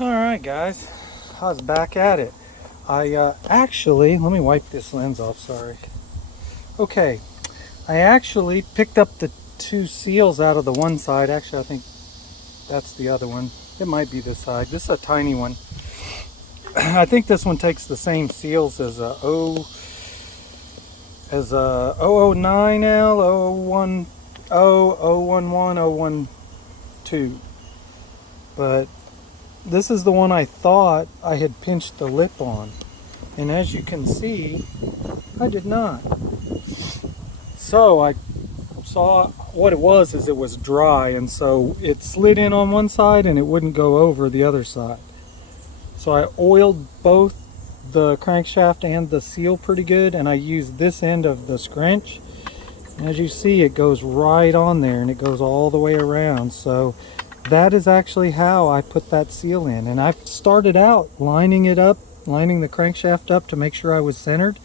Alright guys, I was back at it. I actually, let me wipe this lens off, sorry. Okay, I actually picked up the two seals out of the one side. Actually, I think that's the other one. It might be this side. This is a tiny one. I think this one takes the same seals as a 009L, 010, 011, 012. But this is the one I thought I had pinched the lip on. And as you can see, I did not. So I saw what it was is it was dry, and so it slid in on one side and it wouldn't go over the other side. So I oiled both the crankshaft and the seal pretty good, and I used this end of the scrunch. And as you see, it goes right on there and it goes all the way around. So that is actually how I put that seal in. And I've started out lining it up, lining the crankshaft up to make sure I was centered,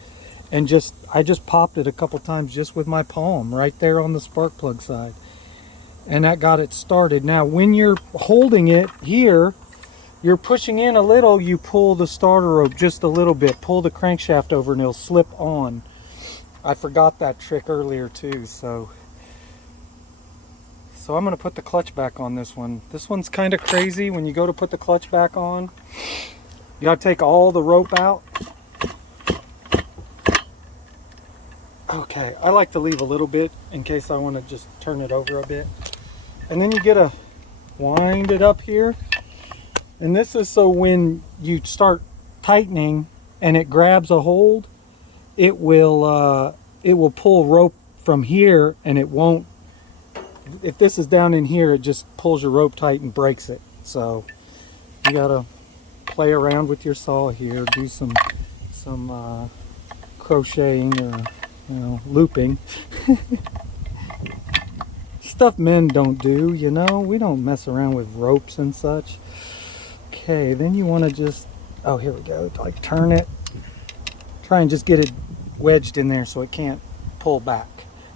and I just popped it a couple times just with my palm right there on the spark plug side, and that got it started. Now when you're holding it here, you're pushing in a little, you pull the starter rope just a little bit, pull the crankshaft over and it'll slip on. I forgot that trick earlier too. So I'm going to put the clutch back on this one. This one's kind of crazy. When you go to put the clutch back on, you got to take all the rope out. Okay, I like to leave a little bit in case I want to just turn it over a bit. And then you get to wind it up here. And this is so when you start tightening and it grabs a hold, it will pull rope from here, and it won't. If this is down in here, it just pulls your rope tight and breaks it. So you gotta play around with your saw here, do some crocheting or looping. Stuff men don't do, we don't mess around with ropes and such. Okay, then you want to just, oh, here we go, like turn it, try and just get it wedged in there so it can't pull back.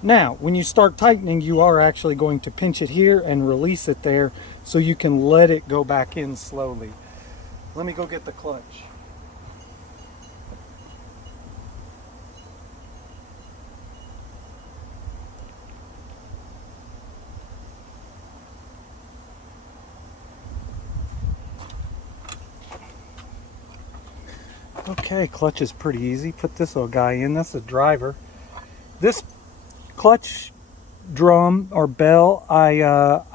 Now when you start tightening, you are actually going to pinch it here and release it there so you can let it go back in slowly. Let me go get the clutch. Okay, clutch is pretty easy. Put this little guy in. That's the driver. This clutch drum or bell, I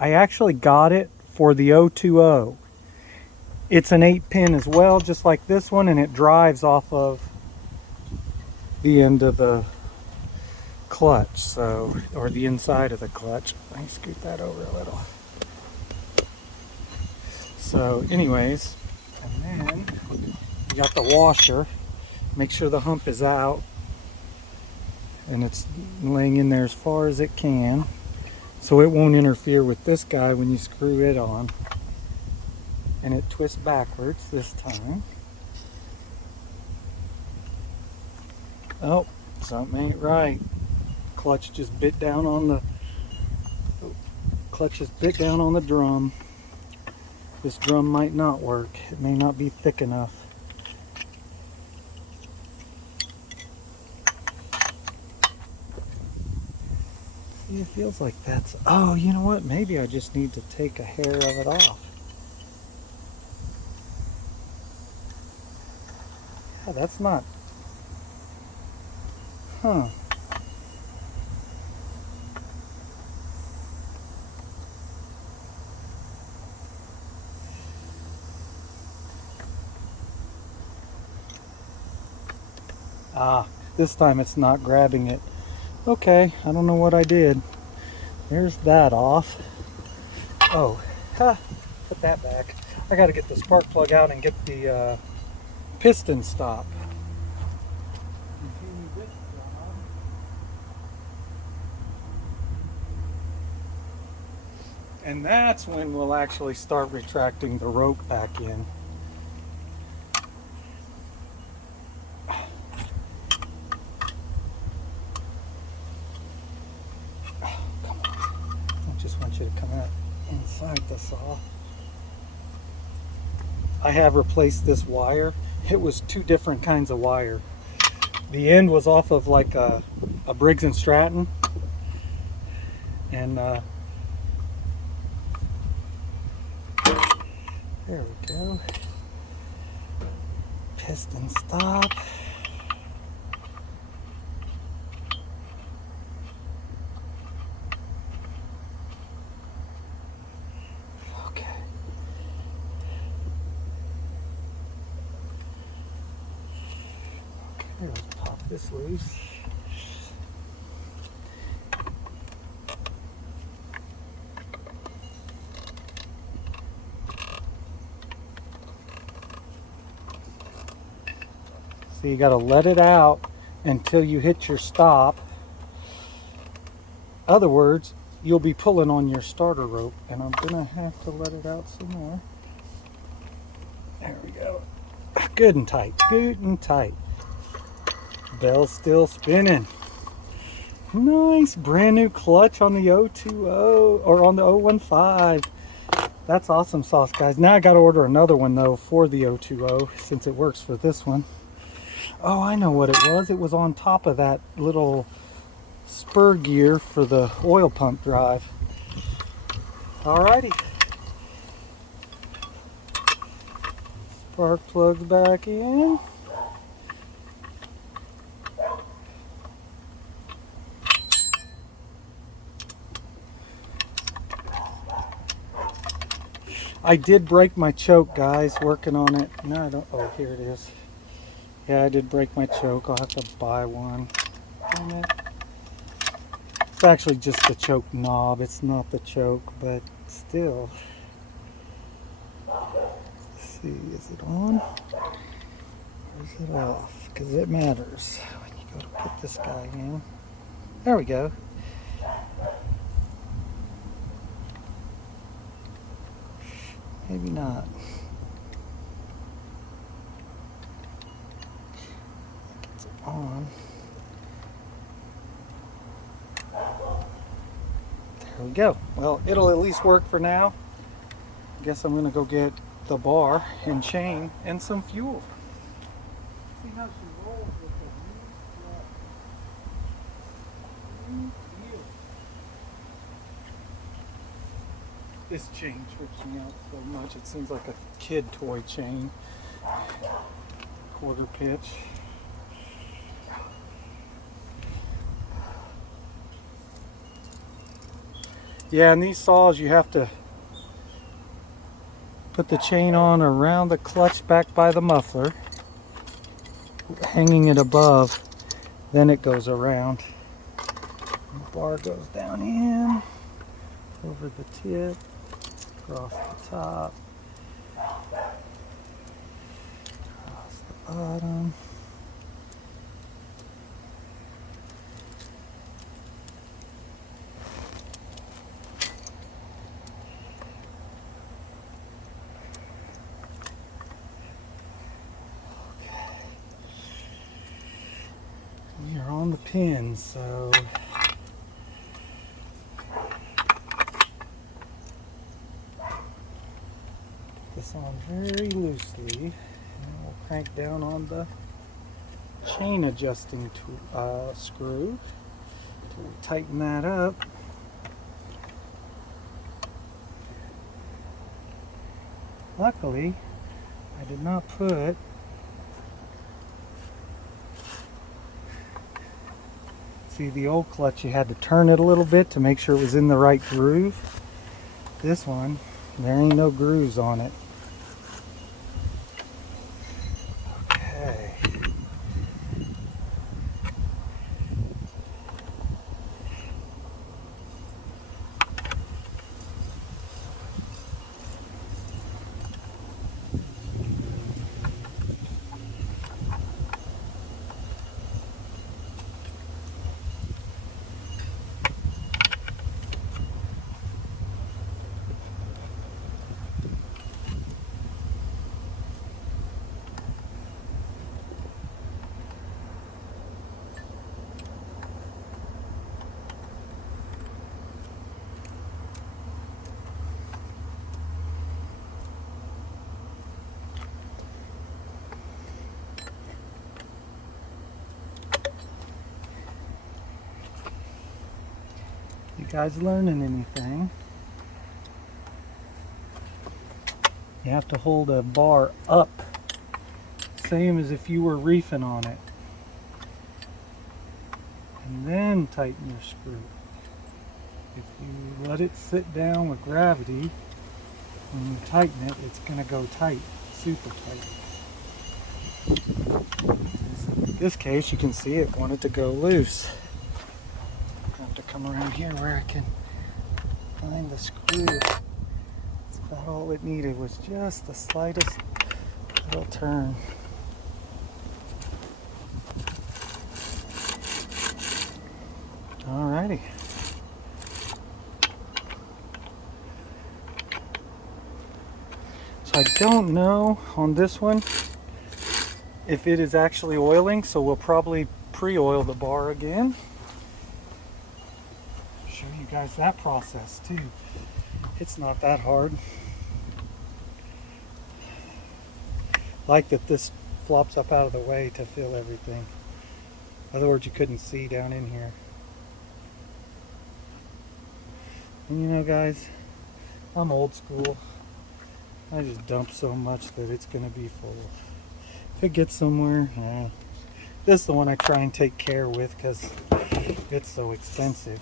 actually got it for the 020. It's an 8-pin as well, just like this one, and it drives off of the end of the clutch, or the inside of the clutch. Let me scoot that over a little. So anyways, and then you got the washer. Make sure the hump is out and it's laying in there as far as it can, so it won't interfere with this guy when you screw it on. And it twists backwards this time. Oh, something ain't right. Clutch just bit down on the drum. This drum might not work. It may not be thick enough. See, it feels like that's, oh, you know what? Maybe I just need to take a hair of it off. Yeah, that's not, huh. Ah, this time it's not grabbing it. Okay, I don't know what I did. There's that off. Oh, put that back. I gotta get the spark plug out and get the piston stop. And that's when we'll actually start retracting the rope back in. I just want you to come out inside the saw. I have replaced this wire. It was two different kinds of wire. The end was off of like a Briggs and Stratton, and there we go. Piston stop. Okay. Okay, let's pop this loose. So you got to let it out until you hit your stop. Other words, you'll be pulling on your starter rope, and I'm gonna have to let it out some more. There we go. Good and tight, good and tight. Bell's still spinning. Nice brand new clutch on the 020 or on the 015. That's awesome sauce, guys. Now I got to order another one though for the 020 since it works for this one. Oh, I know what it was. It was on top of that little spur gear for the oil pump drive. Alrighty. Spark plugs back in. I did break my choke, guys, working on it. No, I don't. Oh, here it is. Yeah, I did break my choke. I'll have to buy one. Damn it. It's actually just the choke knob. It's not the choke, but still. Let's see, is it on? Or is it off? Because it matters when you go to put this guy in. There we go. Maybe not. It's on. There we go. Well, it'll at least work for now. I guess I'm gonna go get the bar and chain and some fuel. See how she rolls with the new wheel. This chain trips me out so much. It seems like a kid toy chain. Quarter pitch. Yeah, and these saws you have to put the chain on around the clutch back by the muffler, hanging it above, then it goes around. The bar goes down in, over the tip, across the top, across the bottom. We are on the pin, so this on very loosely, and we'll crank down on the chain adjusting screw to tighten that up. Luckily, I did not put see the old clutch, you had to turn it a little bit to make sure it was in the right groove. This one, there ain't no grooves on it. Okay. You guys learning anything? You have to hold a bar up, same as if you were reefing on it. And then tighten your screw. If you let it sit down with gravity, when you tighten it, it's going to go tight, super tight. In this case, you can see it wanted to go loose. I have to come around here where I can find the screw. That's about all it needed, was just the slightest little turn. Alrighty. So I don't know on this one if it is actually oiling, so we'll probably pre-oil the bar again. Show you guys that process too. It's not that hard. Like that this flops up out of the way to fill everything. In other words, you couldn't see down in here. And you know, guys, I'm old school. I just dump so much that it's going to be full. If it gets somewhere, this is the one I try and take care with because it's so expensive.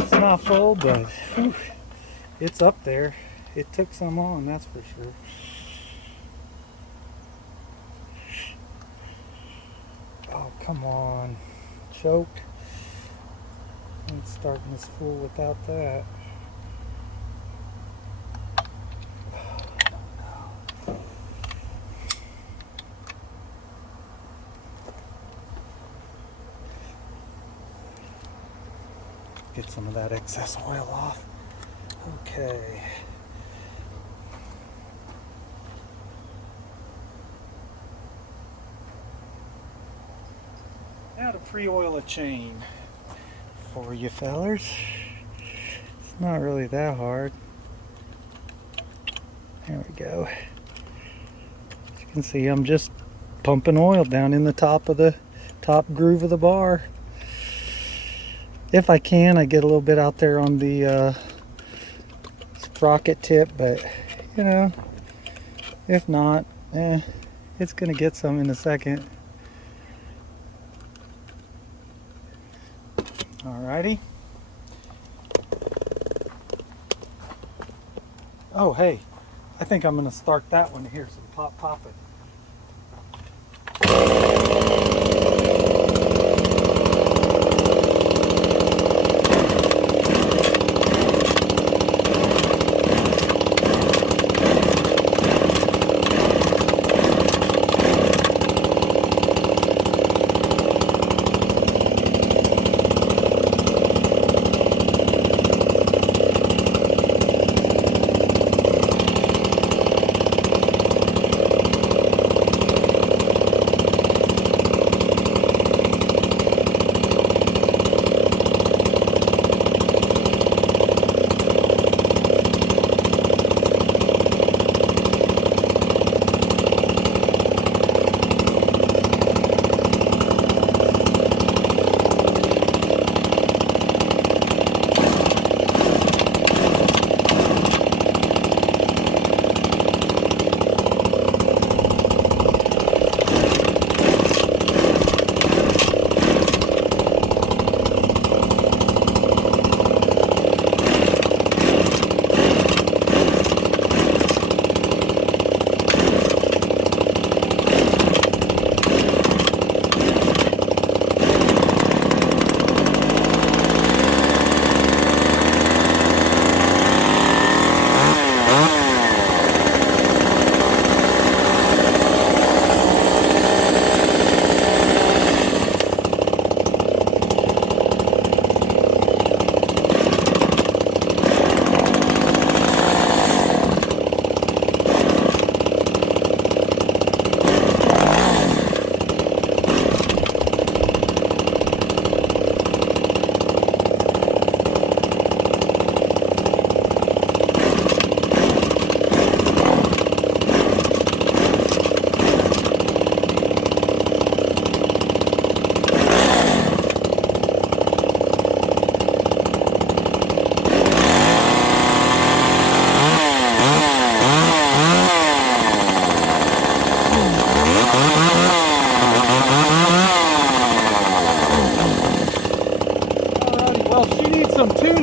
It's not full, but whew, it's up there. It took some on, that's for sure. Oh, come on. Choked. It's starting this full without that. Get some of that excess oil off. Okay. Now to pre-oil a chain for you fellers. It's not really that hard. There we go. As you can see, I'm just pumping oil down in the top of the top groove of the bar. If I can, I get a little bit out there on the sprocket tip, but you know, if not, it's gonna get some in a second. Alrighty. Oh, hey, I think I'm gonna start that one here, so pop it.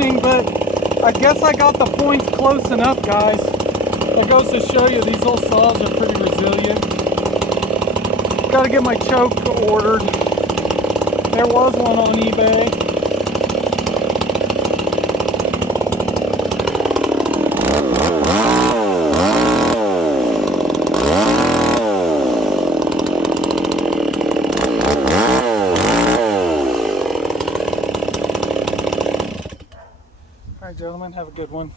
spinning, but I guess I got the points close enough, guys. That goes to show you these old saws are pretty resilient. Got to get my choke ordered. There was one on eBay. All right, gentlemen, have a good one.